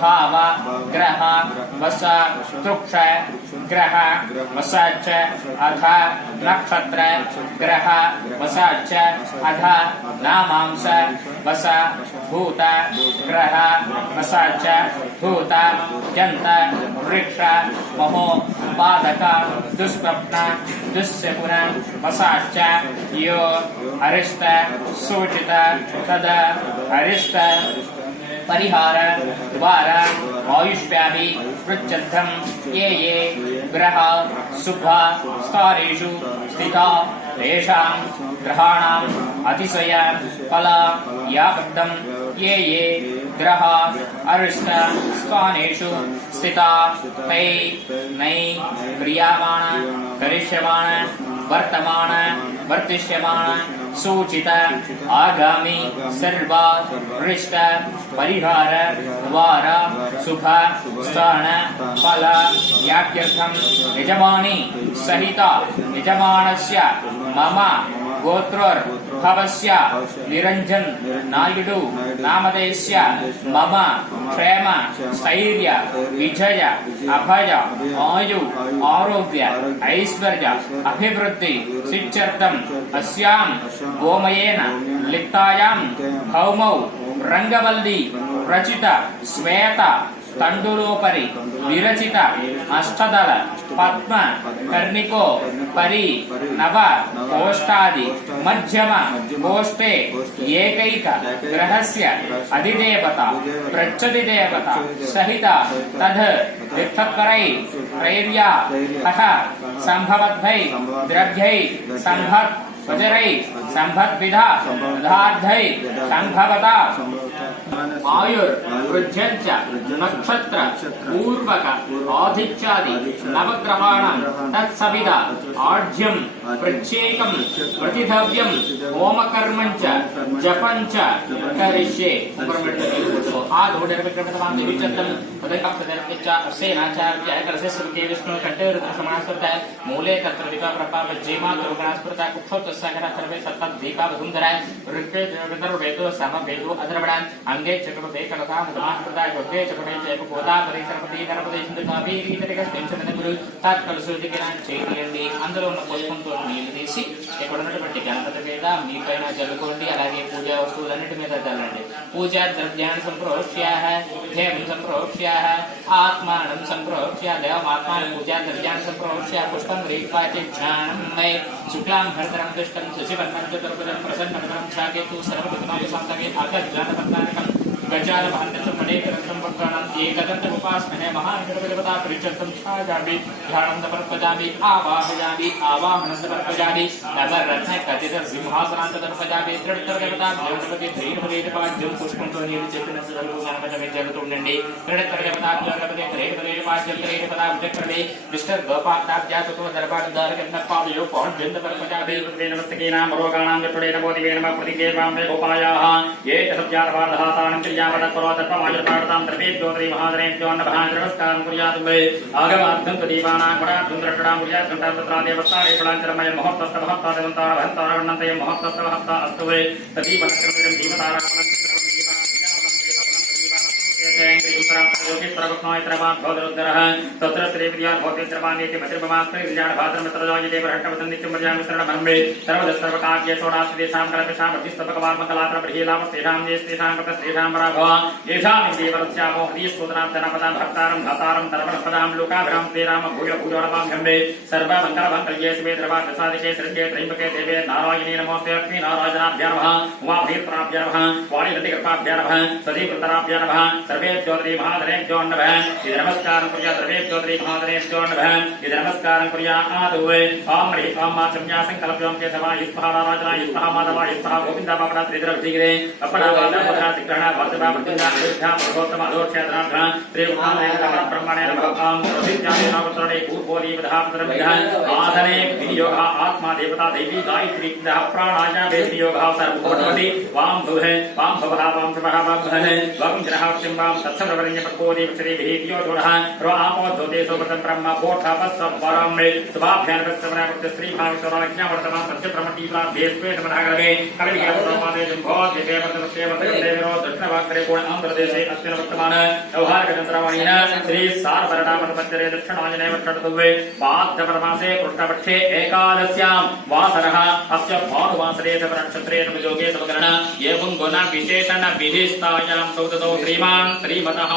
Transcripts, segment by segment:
भाव ग्रह वस तृक्ष ग्रह वसाच अध नक्षत्र ग्रह वसाच अध नामांस वस भूत ग्रह वसाच भूत जंत वृक्ष महो पादक दुष्स्वप्न दुस्सपुन वसाच यो अरिष्ट सूचित तद अरिष्ट परिहार द्वार आयुष्याभि पृच्छद्धं ये ग्रह शुभ स्थानेषु स्थिता तेषां ग्रहाणाम् अतिशय फल यावद्धं ये ग्रह अरिष्ट स्थानेषु स्थिता ते नै क्रियमाण करिष्यमाण वर्तमान वर्तिष्यमाण सूचित आगामी सर्वा रिष्ट परिहार द्वार शुभ स्थान फल याख्यर्थं यजमानी सहित यजमानस्य मम गोत्रोर्भवस्य निरंजन नायडु नामधेयस्य मम क्षेम स्थैर्य विजय अभय आयु आरोग्य ऐश्वर्य अभिवृद्धि सिद्ध्यर्थम् अस्यां गोमयेन लिप्तायां भौमौ रंगवल्ली रचित श्वेत तंडुलोपरि विरचित अष्टदल पद्म कर्णिको परि नव कोष्ठादि मध्यम कोष्ठे एकैक ग्रहस्य अधिदेवता प्रच्यधिदेवता सहित तद् वित्तकरै त्रैर्या हठ संभवद्भै द्रव्यै संभत् वजरै संभद्विधा धार्धै संभवता आयुर् वृद्ध्यञ्च नक्षत्र पूर्वक आदित्यादि नवग्रहाणां तत्सविधा आढ्यं प्रत्येकं प्रतिधव्यं होमकर्मञ्च जपञ्च करिष्ये मूले तत्र दिवा प्रपाप जेमा दुर्गणास्पृता कुक्षोत सकरा सर्वे सत्ता दीपा वसुंधराय ऋग्वे वेदो समवेदो अधर्वणान अंगे चक्रपते कलथा मुदमास्पृता गोते चक्रपते चैव गोदा परिसरपति नरपति सिंधुकापि रीतिरिక टेंशन गुरु తాత్కాల సూచికన చేయండి అందులో ఉన్న పుష్పంతో నీళ్లు తీసి ఇక్కడ ఉన్నటువంటి గణపతి మీద మీపైన జల్లుకోండి అలాగే పూజా వస్తువులన్నిటి మీద చల్లండి పూజా ద్రవ్యాన్ని సంప్రోక్ష్య ధ్యేయం సంప్రోక్ష్య ఆత్మానం సంప్రోక్ష్య దేవమాత్మానం పూజా ద్రవ్యాన్ని సంప్రోక్ష్య పుష్పం రీత్వాచి జ్ఞానం మై శుక్లాం భరతరం దుష్టం శశివర్ణం చతుర్భుజం ప్రసన్నవదనం ఛాకేతు సర్వభూతనామ సంతగే ఆకర్జానవర్తారకం गजाल महंत मणे करंतम पक्कानं एकदंत उपासमहे महागणपतिदेवता परिचर्तम छायामि ध्यानं समर्पयामि आवाहयामि आवाहनं समर्पयामि नवरत्न खचित सिंहासनां समर्पयामि त्रिदेवता गणपति ధైర్యపాద్యం పుష్పంతో నీరు చెప్పిన సర్వ గణపతి జరుగుతూ ఉండండి త్రిదేవతా గణపతి ధైర్యపాద్యం త్రిదేవతా మిస్టర్ గోపాలాబ్జాతో దర్బార్ దారకన్న పాదయో పాద్యం సమర్పయామి నమస్తకేనాం రోగాణాం తుడేన బోధివేన ప్రతికేవాం గోపాయాః ఏ సత్యార్వాదహాతానం क्रियापदकरोदत्तमायुर्पाडतां द्रवेभ्योदरी महादरेभ्यो नमस्कारं कुर्यात् मे आगमार्थं तदीवानां गुणार्थं द्रष्टां कुर्यात् घण्टास्तत्रा देवस्थाने फलाञ्चरमय महोत्तस्त महत्तादेवन्तार भन्तारवण्णन्तय महत्तस्त महत्ता अस्तु वे तदीवनक्रमविरं धीमतारामनं तत्र श्रीविद्यार भौतिकर्माण्येति मतिर्भमास्ते विद्यार भाद्रमित्रजायते परहट्टवतं नित्यमर्यामि शरणमहम्मे सर्वदस्तर्वकार्ये षोडास्तेषां कल्पेषां अभिस्तपकवार्मकलात्र बृहीलामस्तेषां येस्तेषां कृतस्तेषां पराभव येषां देवरस्यामो हरिस्तोत्रां धनपदां भक्तारं धातारं धर्मपदां लोकाभिरां ते राम भूय भूयोरमां गम्भे सर्वमङ्गलमङ्गल्ये शिवे द्रवादसादिके श्रीके त्र्यम्बके देवे नारायणे नमोऽस्ते लक्ष्मी नारायणाभ्यां नमः उमाभीर्त्राभ्यां नमः वाणीनदिकृपाभ्यां नमः सदीकृतराभ्यां नमः सर्वेभ्योदरी महाधरेभ्यो नमः इति नमस्कारं कुर्यात् सर्वेभ्योदरी महाधरेभ्यो नमः इति नमस्कारं कुर्यात् ओम ह्रीं ओम मा संज्ञा संकल्प्यों के सभा युष्मः राजना युष्मः माधवा युष्मः गोविन्दा बापड़ा त्रिद्रवधिगिरे अपना वादा मुद्रा सिग्रहण वर्धवा वर्धिन्दा अयोध्या पुरुषोत्तम अदोक्षेत्राभ्यां श्रीगुणादेवता ब्रह्मणे नमः ओम प्रसिद्धानि नामत्रणे पूर्वोदि विधापत्रमिह आसने विनियोगः आत्मा देवता देवी गायत्री इन्दः प्राणाय वेदियोगः सर्वभूतवति वाम भुवः वाम भवः वाम शवः वाम भुवः वाम जरः वाम तत्सर्ववर परण्यपकोदि श्रीभिः दियोधरः रो आपो ज्योतिषो व्रतं ब्रह्म बोधपस्सवरं मे शुभाभ्यानवस्सवनावृत्त श्रीभाविष्वराज्ञा वर्तमान सत्यप्रमटीला देशवेशमनागरे कलिविग्रहप्रमादे जम्भो देवेवतवक्षेवतदेवरो दक्षिणवाक्रे कोण आन्ध्रदेशे अस्मिन् वर्तमान व्यवहारिकतन्त्रवाणिना श्री सार्वरणामतमध्यरे दक्षिणायने वर्षतुवे पाद्यपरमासे कृष्णपक्षे एकादश्यां वासरः अस्य भानुवासरे नक्षत्रे नवयोगे समकरण एवं गुण विशेषण विधिस्तायां सौदतो श्रीमान् श्रीमतः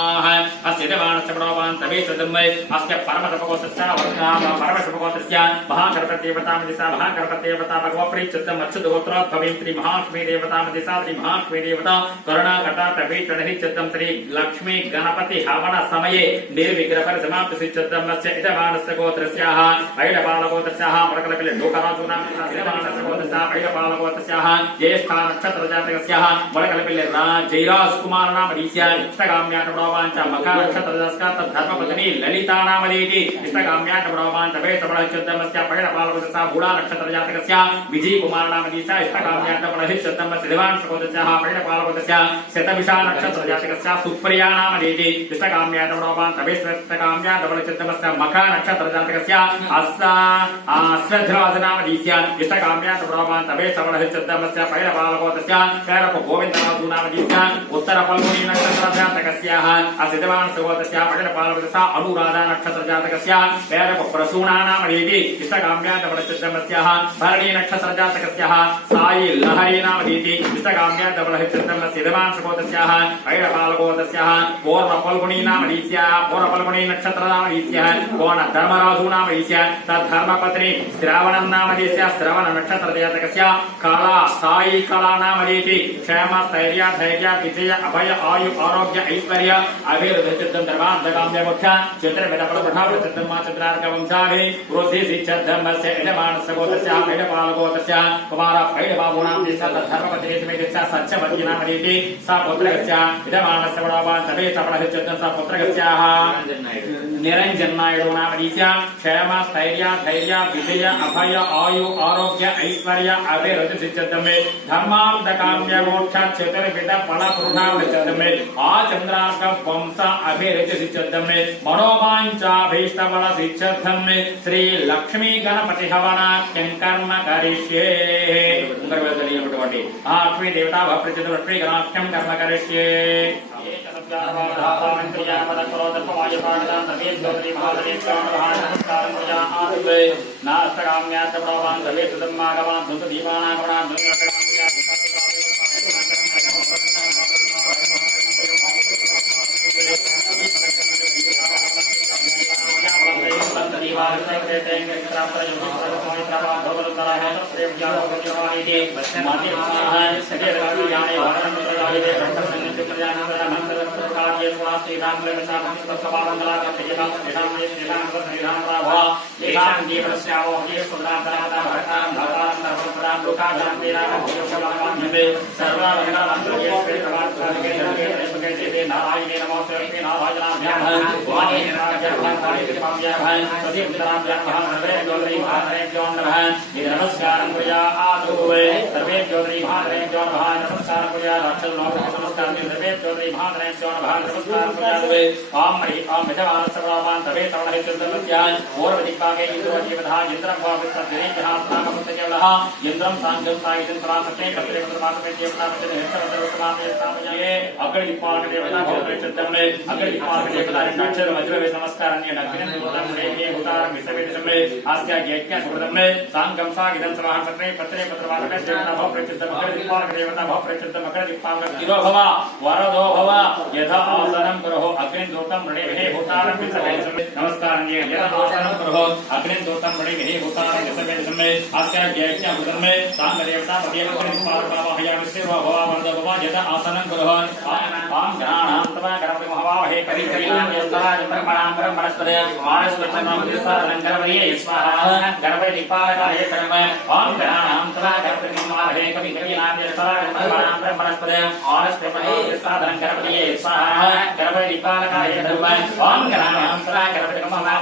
अस्य देवानस्य प्रणवान् तवेतदम्मे अस्य परमतपकोतस्य वर्णाम परमशुभकोतस्य महागणपतिदेवतामदिसा महागणपतिदेवता भगवप्रीत्यर्थम् अच्युतगोत्रोद्भवीं श्री महालक्ष्मी देवतामदिसा श्री महालक्ष्मी देवता करुणाकटाटवीटणहित्यर्थं श्री लक्ष्मी गणपति हवन समये निर्विग्रह समाप्त सिद्धम् अस्य इदमानस्य गोत्रस्याः ऐडबालगोत्रस्याः मरकलपिले लोकराजूनां देवानस्य गोत्रस्याः ऐडबालगोत्रस्याः ज्येष्ठा नक्षत्रजातकस्याः मरकलपिले जयराजकुमार नाम रीत्या इष्टकाम्याटप्रवाञ्च मकर नक्षत्रजातकस्य तद्धर्मपत्नी ललिता नाम देवी इष्टकाम्याटप्रवाञ्च वेतपरहित्यर्थमस्य ऐडबालगोत्रस्याः बूढा नक्षत्रजातकस्य विजयकुमार नाम रीत्या इष्टकाम्याटप्रहित्यर्थमस्य देवानस्य गोत्रस्याः ऐडबालगोत्रस्याः शतभिषा नक्षत्रजातकस्य सुप्रिया नाम देवी इष्टकाम्याटप्रवाञ्च वेतकाम्याटप्रहित्यर्थमस्य मकर नक्षत्रजातकस्य अश्वध्वज नाम रीत्या इष्टकाम्याटप्रवाञ्च वेतपरहित्यर्थमस्य ऐडबालगोत्रस्य कैरप गोविंदराजु नाम रीत्या उत्तर फल्गुनी नक्षत्रजातकस्याः असिद्धवानस्य गोत्रस्याः ऐडबालगोत्रस्य अनुराधा नक्षत्रजातकस्य कैरप प्रसूना नाम देवी इष्टकाम्याटप्रहित्यर्थमस्याः भरणी नक्षत्रजातकस्याः साई लहरी नाम देवी इष्टकाम्याटप्रहित्यर्थमस्य देवांश गोत्रस्याः ऐडबालगोत्रस्याः पूर्व फल्गुनी नाम रीत्या पूर्व फल्गुनी नक्षत्र नाम रीत्या कोण धर्मराजु नाम रीत्या तद्धर्मपत्नी श्रावणं नाम रीत्या श्रवण नक्षत्रजातकस्य कला साई कला नाम रीति क्षेम स्थैर्य धैर्य विजय अभय आयु आरोग्य ऐश्वर्य अभिवृद्धिचित्तं धर्मान्तकाम्य मोक्ष चित्रविदफलपठावचित्तम् चित्रार्कवंशाभिः वृद्धि सिद्धधर्मस्य इडमानस्य गोत्रस्याः ऐडबालगोत्रस्याः कुमार ऐडबाबूनां रीत्या तद्धर्मपत्नी समेतस्य सत्यवती नाम रीति सा पुत्रस्य इडमानस्य वडोवान् तवेतपरहित्यर्थं सा पुत्रस्याः निरंजन नायडू नाम रीत्या क्षेम स्थैर्य धैर्य विजय अभय आयु आरोग्य ऐश्वर्य अभिवृद्धिचित्तं धर्मान्तकाम्य मोक्ष चतुर्विध फलप्रदानचित्तं आचंद्रार्क वंश अभिवृद्धिचित्तं मनोवाञ्छाभीष्टफलसिद्ध्यर्थं श्री लक्ष्मी गणपति हवनाख्यं कर्म करिष्ये लक्ष्मी देवता भवप्रचित लक्ष्मी गणाख्यं कर्म करिष्ये नास्तकाम्यात्प्रवान् तवेतदम्मागवान् धुन्तदीपानागवान् नमस्कार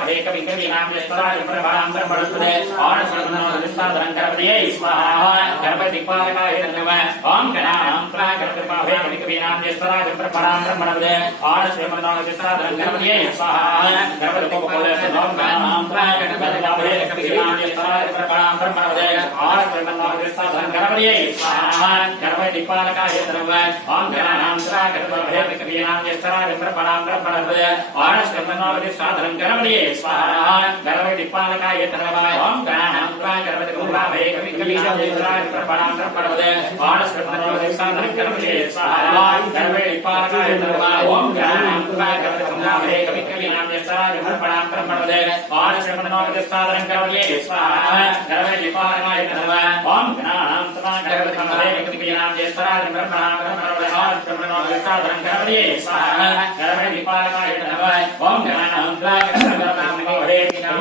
ब्रह्मणे कविकवीनां ज्येष्ठराजं ब्रह्मणां ब्रह्मणस्पते आनश्वरमनोदिष्टाधरं गणपतये स्वाहा गणपतिपालकाय नमः ओम गणानां त्वा गणपतिपालकाय कविकवीनां ज्येष्ठराजं ब्रह्मणां ब्रह्मणस्पते आनश्वरमनोदिष्टाधरं गणपतये स्वाहा गणपतिपालकाय ओम गणानां त्वा गणपतिपालकाय कविकवीनां ज्येष्ठराजं ब्रह्मणां ब्रह्मणस्पते आनश्वरमनोदिष्टाधरं गणपतये स्वाहा गणपतिपालकाय नमः ओम गणानां त्वा गणपतिपालकाय कविकवीनां ज्येष्ठराजं ब्रह्मणां ब्रह्मणस्पते आनश्वरमनोदिष्टाधरं गणपतये स्वाहा गणपतिपालकाय नमः ओम गणानां त्वा गणपतिपालकाय कविकवीनां ज्येष्ठराजं ब्रह्मणां ब्रह्मणस्पते आनश्वरमनोदिष्टाधरं गणपतये स्वाहा गणपतिपालकाय नमः ओम गणानां त्वा गणपतिपालकाय कविकवीनां ज्येष्ठराजं ब्रह्मणां ब्रह्मणस्पते आनश्वरमनोदिष्टाधरं गणपतये स्वाहा गणपतिपालकाय नमः ओम गणानां त्वा गणपतिपालकाय कविकवीनां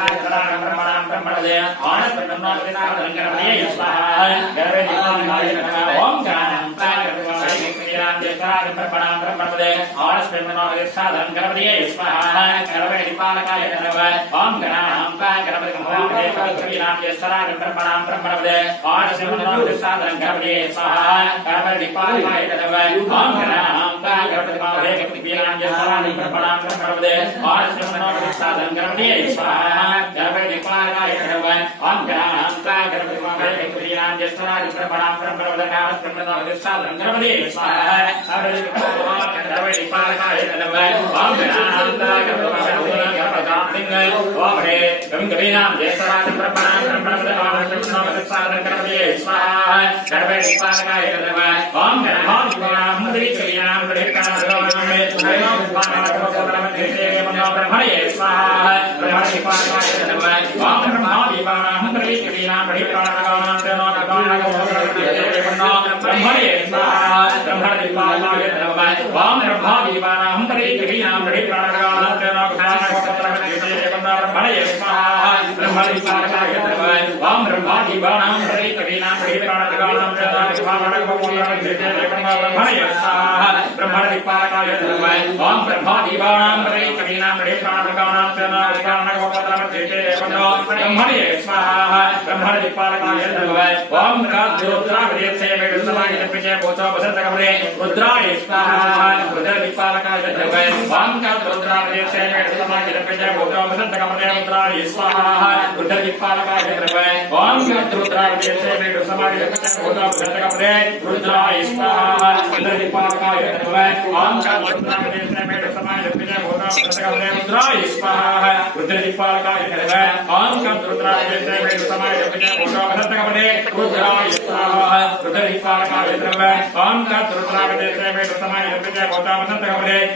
ज्येष्ठराजं ब्रह्मणां ब्रह्मणस्पते आनश्वरमनोदिष्टाधरं गणपतये स्वाहा गणपतिपालकाय नमः ओम गणानां त्वा गणपतिपालकाय कविकवीनां ब्रह्मणां ब्रह्मणस्पते आनश्वरमनोदिष्टाधरं गणपतये स्वाहा गणपतिपालकाय नमः ओम गणानां त्वा गणपतिपालकाय कविकवीनां ज्येष्ठराजं ब्रह्मणां ब्रह्मणस्पते आनश्वरमनोदिष्टाधरं गणपतये स्वाहा गणपतिपालकाय नमः ओम गणानां त्वा गणपतिपालकाय कविकवीनां ज्येष्ठराजं ब्रह्मणां ब्रह्मणस्पते आनश्वरमनोदिष्टाधरं गणपतये स्वाहा गणपतिपालकाय नमः ओम गणानां त्वा गणपतिपालकाय कविकवीनां ज्येष्ठराजं ब्रह्मणां ब्रह्मणस्पते आनश्वरमनोदिष्टाधरं गणपतये स्वाहा गणपतिपालकाय नमः ओम गणानां त्वा गणपतिपालकाय कविकवीनां ज्येष्ठराजं ब्रह्मणां ब्रह्मणस्पते आनश्वरमनोदिष्टाधरं गणपतये स्वाहा गणपतिपालकाय नमः ओम गणानां त्वा गणपतिपालकाय कविकवीनां ज्येष्ठराजं ब्रह्मणां ब्रह्मणस्पते आनश्वरमनोदिष्टाधरं गणपतये स्वाहा गणपतिपालकाय नमः ओम गणानां कविकवीनां ब्रह्मणे स्वाहा गणपतिपालकाय नमः ओम ब्रह्मदीपानां कविकवीनां ब्रह्मणे स्वाहा ब्रह्मदीपालकाय नमः ओम ब्रह्मदीपानां कविकवीनां ब्रह्मणे स्वाहा ब्रह्मदीपालकाय नमः ओम ब्रह्मदीपानां कविकवीनां ब्रह्मणे स्वाहा ब्रह्मदीपालकाय नमः ओम ब्रह्मदीपानां कविकवीनां ब्रह्मणे स्वाहा ब्रह्मदीपालकाय नमः ओम रुद्राय स्वाहा रुद्रदीपालकाय नमः ओम रुद्राय स्वाहा रुद्रदीपालकाय नमः ओम रुद्राय रुद्राय स्वाहा रुद्रदीपालकाय नमः ओम रुद्राय स्वाहा रुद्रदीपालकाय नमः ओम रुद्राय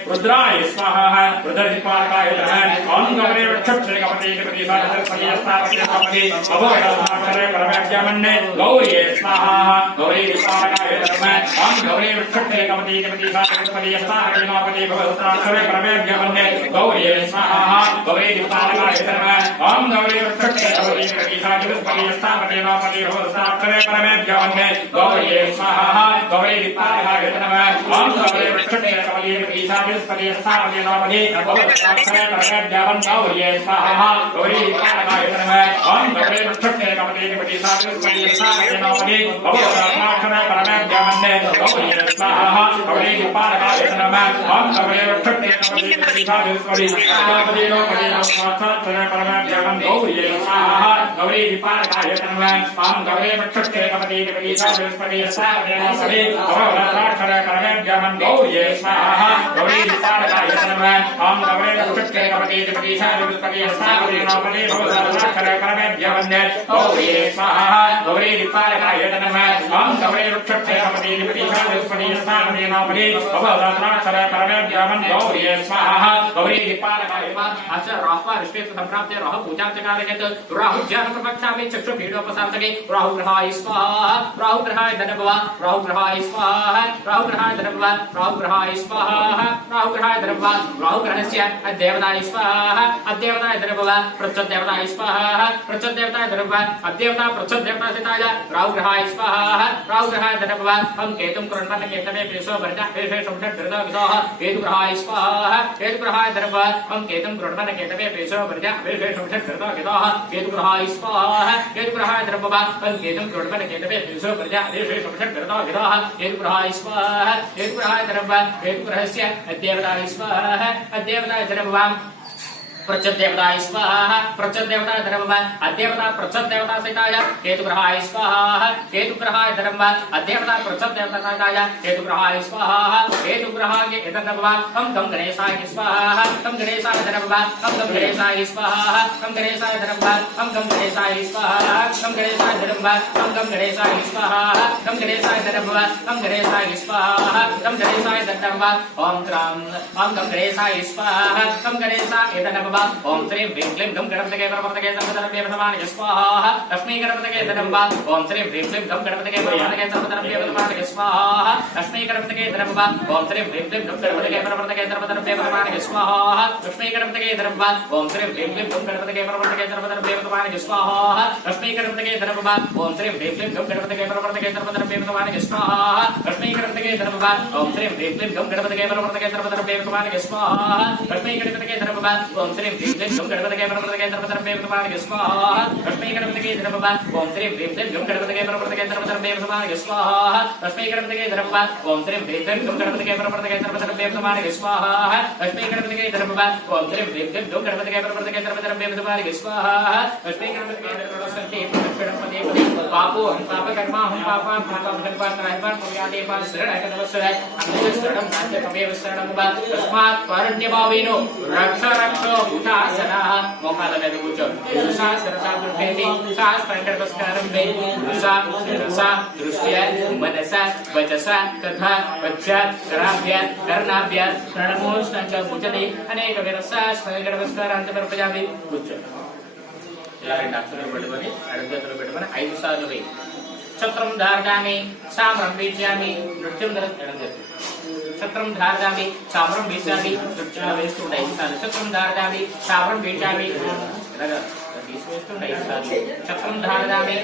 रुद्राय स्वाहा रुद्रदीपालकाय नमः ओम रुद्राय स्वाहा रुद्रदीपालकाय नमः ओम गौरे वृक्षे कपति गौरी स्वाहा गौरी दीपालकाय नमः ओम गौरी वृक्षे कपति गौरी स्वाहा गौरी दीपालकाय नमः ओम गौरी वृक्षे कपति गौरी स्वाहा गौरी दीपालकाय नमः ओम गौरी वृक्षे कपति गौरी स्वाहा गौरी दीपालकाय नमः ओम गौरी वृक्षे कपति गौरी स्वाहा गौरी दीपालकाय नमः ओम गौरी वृक्षे गौरी स्वाहा गौरी दीपालकाय नमः ओम गौरी वृक्षे कपति गौरी स्वाहा गौरी दीपालकाय नमः ओम गौरी वृक्षे कपति गौरी स्वाहा गौरी दीपालकाय नमः ओम गौरी वृक्षे कपति गौरी स्वाहा गौरी दीपालकाय अस्य राहुः ऋष्टेषु संप्राप्ते राहु पूजां च कारयेत् राहु ज्ञान प्रपक्षामि चक्षु पीडोपसान्तके राहु ग्रहाय स्वाहा राहु ग्रहाय धनभव राहु ग्रहाय स्वाहा राहु ग्रहाय धनभव राहु ग्रहाय स्वाहा राहु ग्रहाय धनभव राहु ग्रहस्य अद्देवताय स्वाहा अद्देवताय धनभव प्रत्यदेवताय स्वाहा प्रत्यदेवताय धनभव अद्देवता प्रत्यदेवताय राहु ग्रहाय स्वाहा राहु ग्रहाय धनभव हम केतुं कुर्वन् केतने पेशो वर्णः पेशे संषट् धृतः विदः केतु ग्रहाय स्वाहा केतु ग्रहाय धनभव हम केतुं कुर्वन् केतने केतवे पेशो प्रजा विशेषं षट्कृतो गितः केतुग्रहाय स्वाहा केतुग्रहाय द्रव्यवान् केतुं कृण्वन् केतवे पेशो प्रजा विशेषं षट्कृतो गितः केतुग्रहाय स्वाहा केतुग्रहाय द्रव्यवान् केतुग्रहस्य अद्यवदाय स्वाहा अद्यवदाय द्रव्यवान् प्रचदेवताय स्वाहा प्रचदेवताय धर्मवान् अद्यवता प्रचदेवता सहिताय केतुग्रहाय स्वाहा केतुग्रहाय धर्मवान् अद्यवता प्रचदेवता सहिताय केतुग्रहाय स्वाहा केतुग्रहाय एतद्भवान् हम गम गणेशाय स्वाहा हम गणेशाय धर्मवान् हम गम गणेशाय स्वाहा हम गणेशाय धर्मवान् हम गम गणेशाय स्वाहा हम गणेशाय धर्मवान् हम गम गणेशाय स्वाहा हम गणेशाय धर्मवान् हम गणेशाय स्वाहा हम गणेशाय धर्मवान् ओम त्रं हम गम गणेशाय स्वाहा हम गणेशाय एतद्भवान् ओम श्री ह्रीं क्लीं गम गणपतये परमपतये सर्वधर्मये प्रथमाय स्वाहा लक्ष्मी गणपतये धर्मवान् ओम श्री ह्रीं क्लीं गम गणपतये परमपतये सर्वधर्मये प्रथमाय स्वाहा लक्ष्मी गणपतये धर्मवान् ओम श्री ह्रीं क्लीं गम गणपतये परमपतये सर्वधर्मये प्रथमाय स्वाहा लक्ष्मी गणपतये धर्मवान् ओम श्री ह्रीं क्लीं गम गणपतये परमपतये सर्वधर्मये प्रथमाय स्वाहा लक्ष्मी गणपतये धर्मवान् ओम श्री ह्रीं क्लीं गम गणपतये परमपतये सर्वधर्मये प्रथमाय स्वाहा लक्ष्मी गणपतये धर्मवान् ओम श्री ह्रीं क्लीं गम गणपतये परमपतये सर्वधर्मये प्रथमाय स्वाहा लक्ष्मी गणपतये धर्मवान् ओम श्री ह्रीं क्लीं गम गणपतये परमपतये सर्वधर्मये प्रथमाय स्वाहा लक्ष्मी गणपतये धर्मवान् ओम श्री ह्रीं क्लीं गम गणपतये परमपतये सर्वधर्मये प्रथमाय स्वाहा लक्ष्मी गणपतये धर्मवान् ओम श्री ह्रीं क्लीं गम गणपतये परमपतये सर्वधर्मये प्रथमाय स्वाहा लक्ष्मी गणपतये धर्मवान् ओम श्री ह्रीं क्लीं गम गणपतये परमपतये सर्वधर्मये प्रथमाय स्वाहा लक्ष्मी गणपतये धर्मवान् पापो हम पाप कर्मा हम पापा पापा भगवान त्रायवान पुण्यादे पास शरण है नमस्कार अंधे शरणं नाट्य कमेव शरणं बा तस्मात् परण्यभावेनो रक्ष रक्ष भूतासना मोकालमेव कुछ दुसा सरता दुर्भेति सास पंकटस्कारं वे दुसा रसा दृश्य मनसा वचसा तथा वच्या कराभ्य कर्णाभ्य प्रणमोष्टंच भुजते अनेक विरसा स्मरणस्कारांत परपजामि कुछ ఇలా రెండు అక్షరాలు పెట్టుకొని అడుగు చేతులు పెట్టుకొని 5 సార్లు వేయి ఛత్రం ధారయామి సామ్రం వీచామి నృత్యం ఎడం చేతులు ఛత్రం ధారయామి సామ్రం వీచామి నృత్యం వేస్తుంటే 5 సార్లు ఛత్రం ధారయామి సామ్రం వీచామి ఇలాగా తీసువేస్తుంటే 5 సార్లు ఛత్రం ధారయామి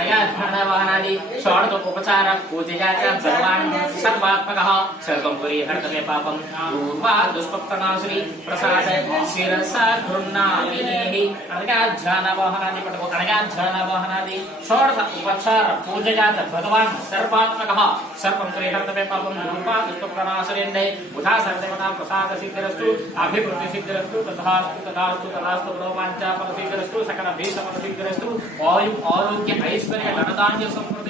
अयाध्यानवाहनादि षोडशोपचार पूजया च भगवान् सर्वात्मकः सर्वं परिहर्तमे पापं पूर्वा दुष्पप्तनासुरी प्रसाद शिरसा गृह्णामि अयाध्यानवाहनादि पठो अयाध्यानवाहनादि षोडश उपचार पूजया च भगवान् सर्वात्मकः सर्वं परिहर्तमे पापं पूर्वा दुष्पप्तनासुरीन्दे बुधा सर्वदेवता प्रसाद सिद्धिरस्तु अभिवृद्धि सिद्धिरस्तु तथास्तु तथास्तु तथास्तु रोमाञ्च फलसिद्धिरस्तु सकल भीषण सिद्धिरस्तु आयु आरोग्य ऐश्वर्य धनधान्य संपत्ति